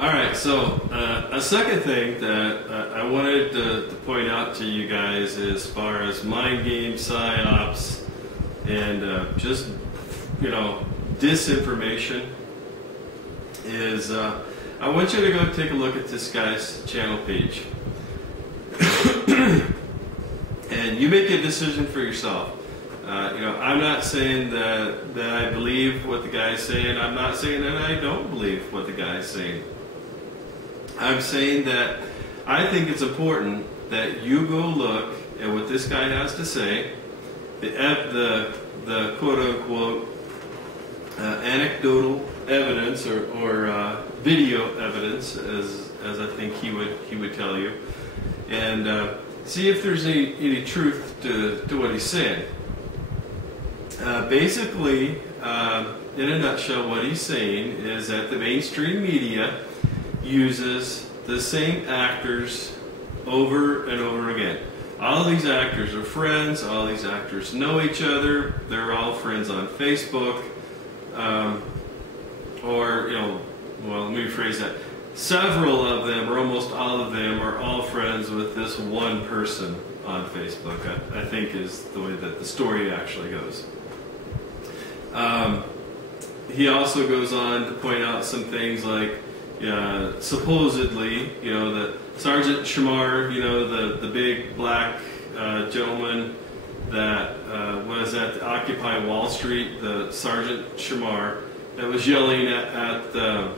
Alright, so a second thing that I wanted to point out to you guys as far as mind game PsyOps and just, you know, disinformation is I want you to go take a look at this guy's channel page. And you make a decision for yourself. You know, I'm not saying that I believe what the guy's saying. I'm not saying that I don't believe what the guy's saying. I'm saying that I think it's important that you go look at what this guy has to say, the quote-unquote anecdotal evidence or video evidence, as I think he would tell you, and see if there's any truth to what he's saying. Basically, in a nutshell, what he's saying is that the mainstream media uses the same actors over and over again. All of these actors are friends, all these actors know each other, they're all friends on Facebook, or, you know, well, let me rephrase that. Several of them, or almost all of them, are all friends with this one person on Facebook, I think is the way that the story actually goes. He also goes on to point out some things like, supposedly, you know, the Sergeant Shamar, you know, the big black gentleman that was at the Occupy Wall Street, the Sergeant Shamar, that was yelling at the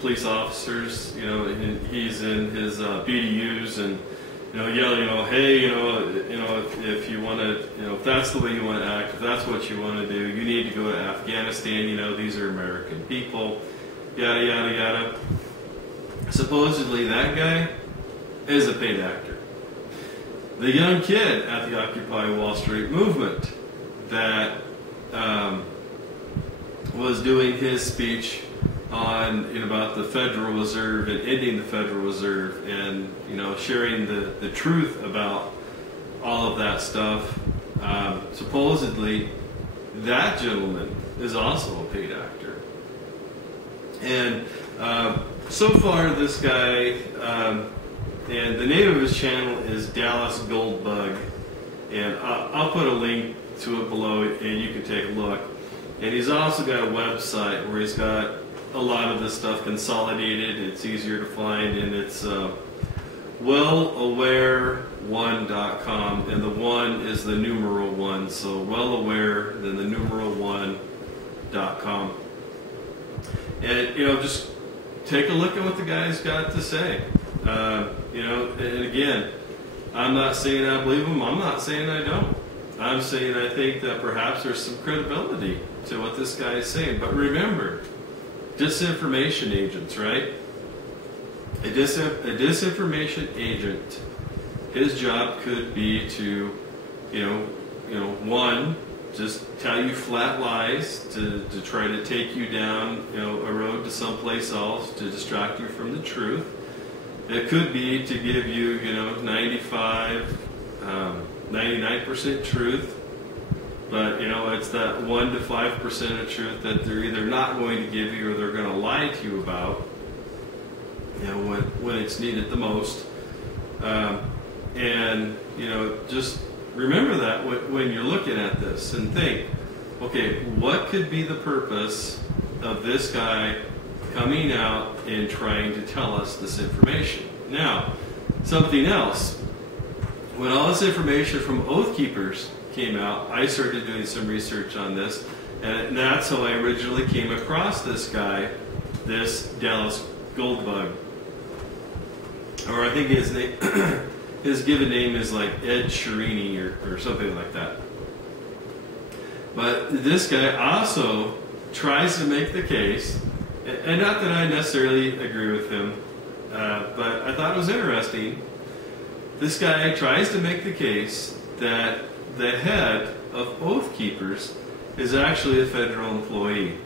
police officers. You know, he's in his BDUs and, you know, yelling, you know, hey, you know, if you want to, you know, if that's the way you want to act, if that's what you want to do, you need to go to Afghanistan. You know, these are American people, yada yada yada. Supposedly, that guy is a paid actor. The young kid at the Occupy Wall Street movement that was doing his speech on, you know, about the Federal Reserve and ending the Federal Reserve, and, you know, sharing the truth about all of that stuff. Supposedly, that gentleman is also a paid actor. And so far, this guy, and the name of his channel is Dallas Goldbug, and I'll put a link to it below, and you can take a look. And he's also got a website where he's got a lot of this stuff consolidated. It's easier to find, and it's wellaware1.com, and the 1 is the numeral 1, so wellaware, then the numeral 1.com. And, you know, just take a look at what the guy's got to say. You know, and again, I'm not saying I believe him, I'm not saying I don't. I'm saying I think that perhaps there's some credibility to what this guy is saying. But remember, disinformation agents, right? A disinformation agent, his job could be to, you know, one, just tell you flat lies to try to take you down, you know, a road to someplace else to distract you from the truth. It could be to give you, you know, 99% truth, but, you know, it's that 1 to 5% of truth that they're either not going to give you or they're going to lie to you about, you know, when it's needed the most. And, you know, just remember that when you're looking at this and think, okay, what could be the purpose of this guy coming out and trying to tell us this information? Now, something else. When all this information from Oath Keepers came out, I started doing some research on this, and that's how I originally came across this guy, this Dallas Goldbug. Or I think his name, his given name is like Ed Sheerini or something like that. But this guy also tries to make the case, and not that I necessarily agree with him, but I thought it was interesting. This guy tries to make the case that the head of Oath Keepers is actually a federal employee.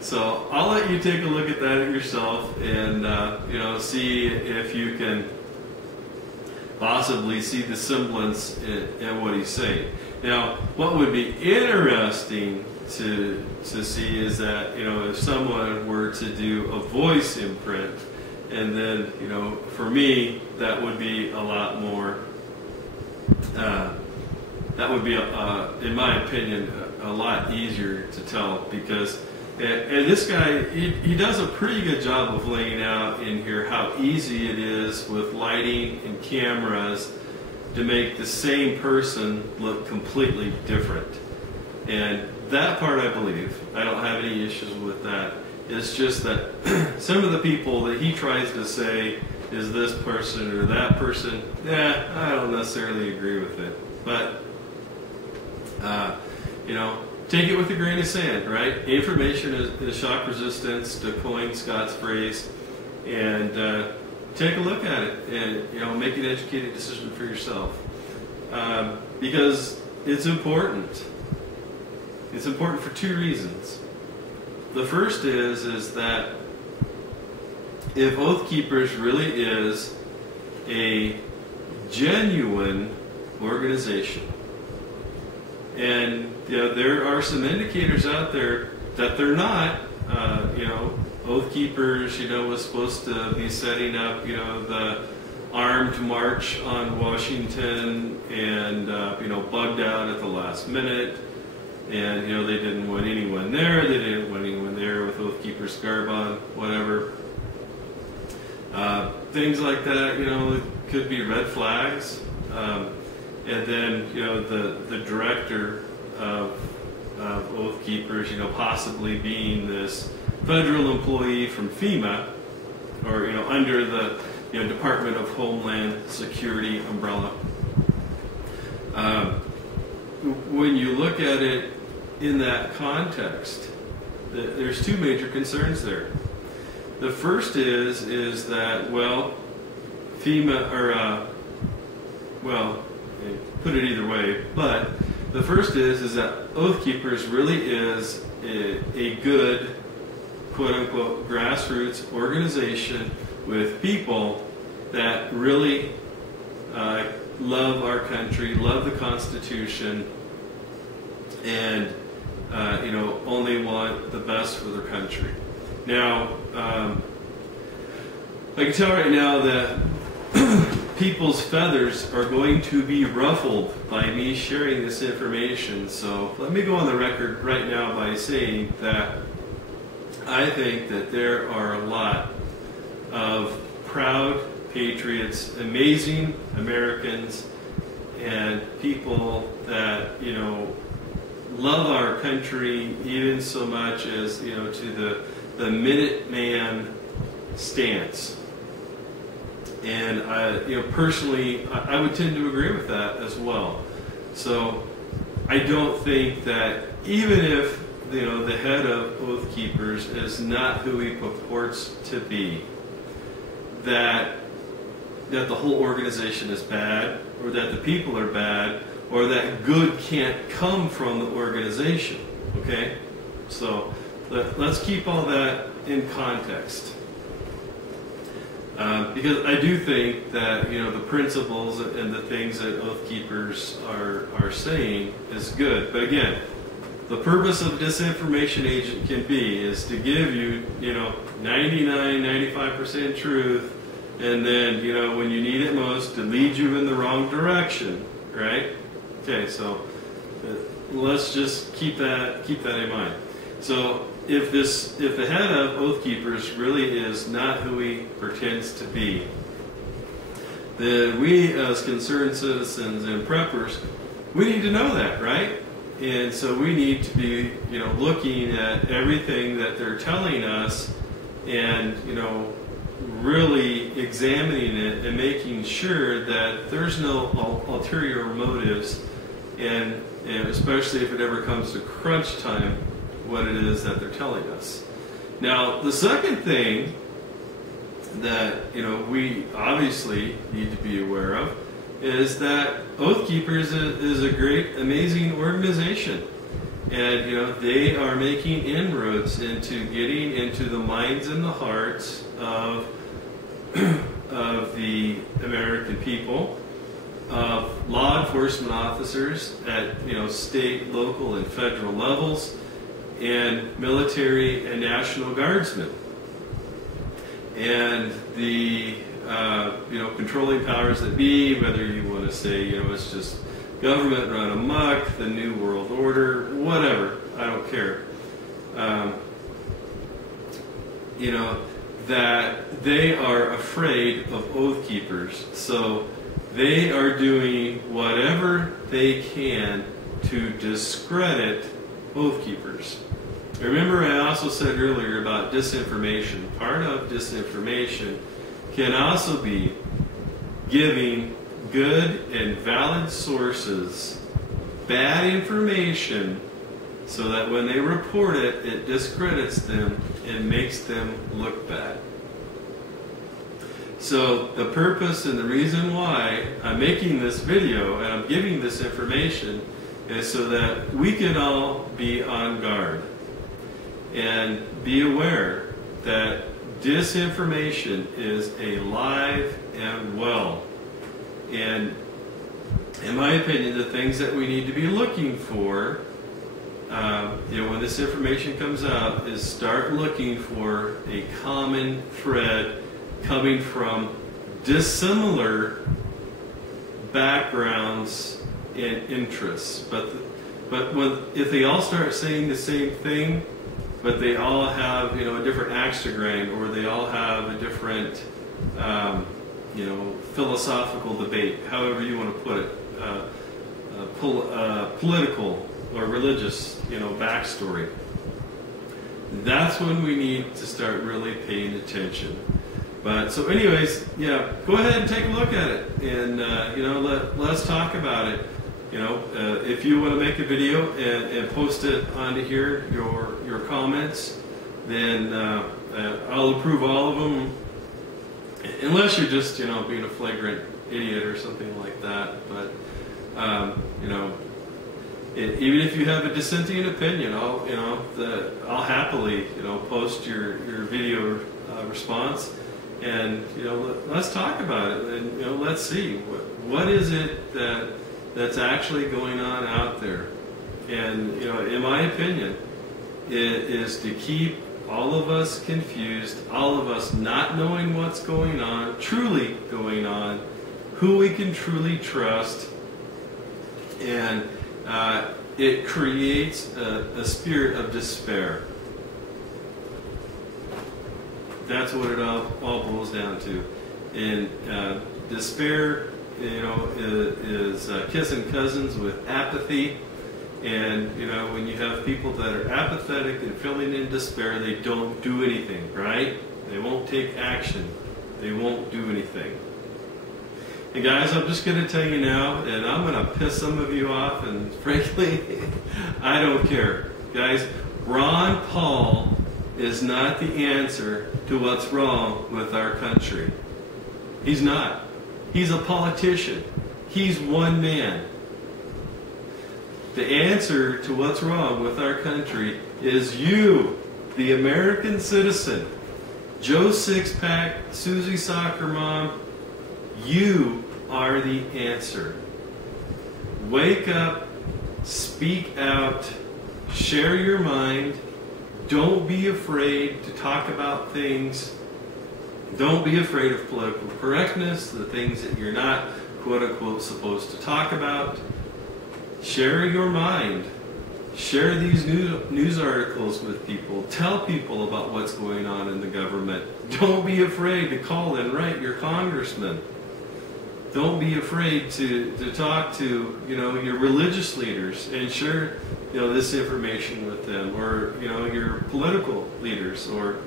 So I'll let you take a look at that yourself and you know, see if you can possibly see the semblance in what he's saying. Now, what would be interesting to see is that, you know, if someone were to do a voice imprint, and then, you know, for me, that would be a lot more, that would be, in my opinion, a lot easier to tell, because, and this guy, he does a pretty good job of laying out in here how easy it is with lighting and cameras to make the same person look completely different. And that part I believe, I don't have any issues with that. It's just that some of the people that he tries to say is this person or that person, I don't necessarily agree with it. But, you know, take it with a grain of sand, right? Information is shock resistance, to coin Scott's phrase, and take a look at it and, you know, make an educated decision for yourself. Because it's important. It's important for two reasons. The first is that if Oath Keepers really is a genuine organization, and you know, there are some indicators out there that they're not, you know, Oath Keepers, you know, was supposed to be setting up, you know, the armed march on Washington, and you know, bugged out at the last minute. And, you know, they didn't want anyone there. They didn't want anyone there with Oath Keepers garb on, whatever. Things like that, you know, it could be red flags. And then, you know, the director of Oath Keepers, you know, possibly being this federal employee from FEMA, or, you know, under the, you know, Department of Homeland Security umbrella. When you look at it in that context, there's two major concerns there. The first is that, well, FEMA, or well, put it either way, but the first is that Oath Keepers really is a good, quote-unquote, grassroots organization with people that really love our country, love the Constitution, and you know, only want the best for their country. Now, I can tell right now that people's feathers are going to be ruffled by me sharing this information. So let me go on the record right now by saying that I think that there are a lot of proud patriots, amazing Americans, and people that, you know, love our country even so much as, you know, to the Minuteman stance. And you know, personally, I would tend to agree with that as well. So I don't think that even if, you know, the head of Oath Keepers is not who he purports to be, that the whole organization is bad, or that the people are bad, or that good can't come from the organization. Okay? So let's keep all that in context. Because I do think that, you know, the principles and the things that Oath Keepers are saying is good. But again, the purpose of a disinformation agent can be is to give you, you know, 99, 95% truth, and then, you know, when you need it most, to lead you in the wrong direction, right? Okay, so let's just keep that in mind. So if the head of Oath Keepers really is not who he pretends to be, then we as concerned citizens and preppers, we need to know that, right? And so we need to be, you know, looking at everything that they're telling us, and, you know, really examining it and making sure that there's no ulterior motives, and especially if it ever comes to crunch time, what it is that they're telling us. Now, the second thing that, you know, we obviously need to be aware of is that Oath Keepers is a great, amazing organization. And, you know, they are making inroads into getting into the minds and the hearts of the American people, of law enforcement officers at, you know, state, local, and federal levels, and military and National Guardsmen. And the controlling powers that be, whether you want to say, it's just government run amok, the New World Order, whatever, I don't care. That they are afraid of Oath Keepers. So they are doing whatever they can to discredit Oath Keepers. Remember, I also said earlier about disinformation. Part of disinformation can also be giving good and valid sources bad information so that when they report it, it discredits them and makes them look bad. So the purpose and the reason why I'm making this video and I'm giving this information is so that we can all be on guard and be aware that disinformation is alive and well. And in my opinion, the things that we need to be looking for, when this information comes out, is start looking for a common thread coming from dissimilar backgrounds and interests. But if they all start saying the same thing, but they all have a different axe to grind, or they all have a different philosophical debate, however you want to put it, political or religious backstory, that's when we need to start really paying attention. But so anyways, yeah, go ahead and take a look at it, and let's talk about it. If you want to make a video and post it onto here, your comments, then I'll approve all of them, unless you're just being a flagrant idiot or something like that. But even if you have a dissenting opinion, I'll happily post your video response, and let's talk about it, and let's see what is it that's actually going on out there. And in my opinion, it is to keep all of us confused, all of us not knowing what's going on, truly going on, who we can truly trust, and it creates a spirit of despair. That's what it all boils down to. And despair, is kissing cousins with apathy. And when you have people that are apathetic and feeling in despair, they don't do anything, right? They won't take action. They won't do anything. And guys, I'm just going to tell you now, and I'm going to piss some of you off, and frankly, I don't care. Guys, Ron Paul is not the answer to what's wrong with our country. He's not. He's a politician. He's one man. The answer to what's wrong with our country is you, the American citizen. Joe Sixpack, Susie Soccer Mom, you are the answer. Wake up, speak out, share your mind. Don't be afraid to talk about things. Don't be afraid of political correctness, the things that you're not, quote unquote, supposed to talk about. Share your mind. Share these news articles with people. Tell people about what's going on in the government. Don't be afraid to call and write your congressman. Don't be afraid to talk to your religious leaders and share this information with them, or your political leaders, or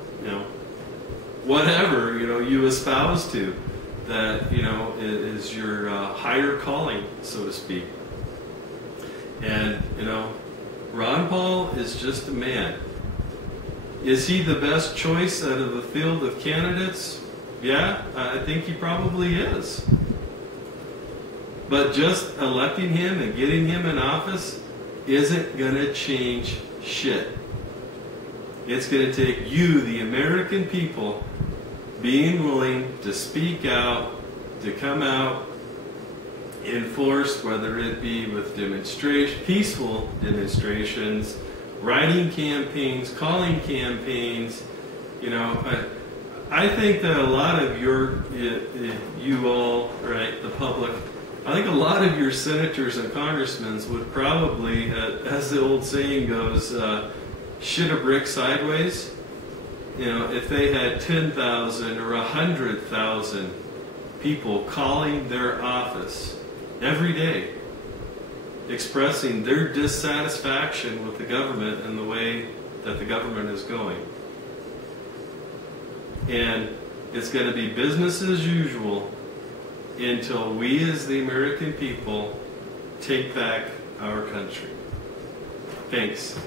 whatever you espouse to, that is your higher calling, so to speak. And Ron Paul is just a man. Is he the best choice out of the field of candidates? Yeah, I think he probably is. But just electing him and getting him in office isn't going to change shit. It's going to take you, the American people, being willing to speak out, to come out, enforce, whether it be with peaceful demonstrations, writing campaigns, calling campaigns. You know, I think that a lot of you all, right, the public, I think a lot of your senators and congressmen would probably, as the old saying goes, shit a brick sideways. You know, if they had 10,000 or 100,000 people calling their office every day, expressing their dissatisfaction with the government and the way that the government is going. And it's going to be business as usual until we as the American people take back our country. Thanks.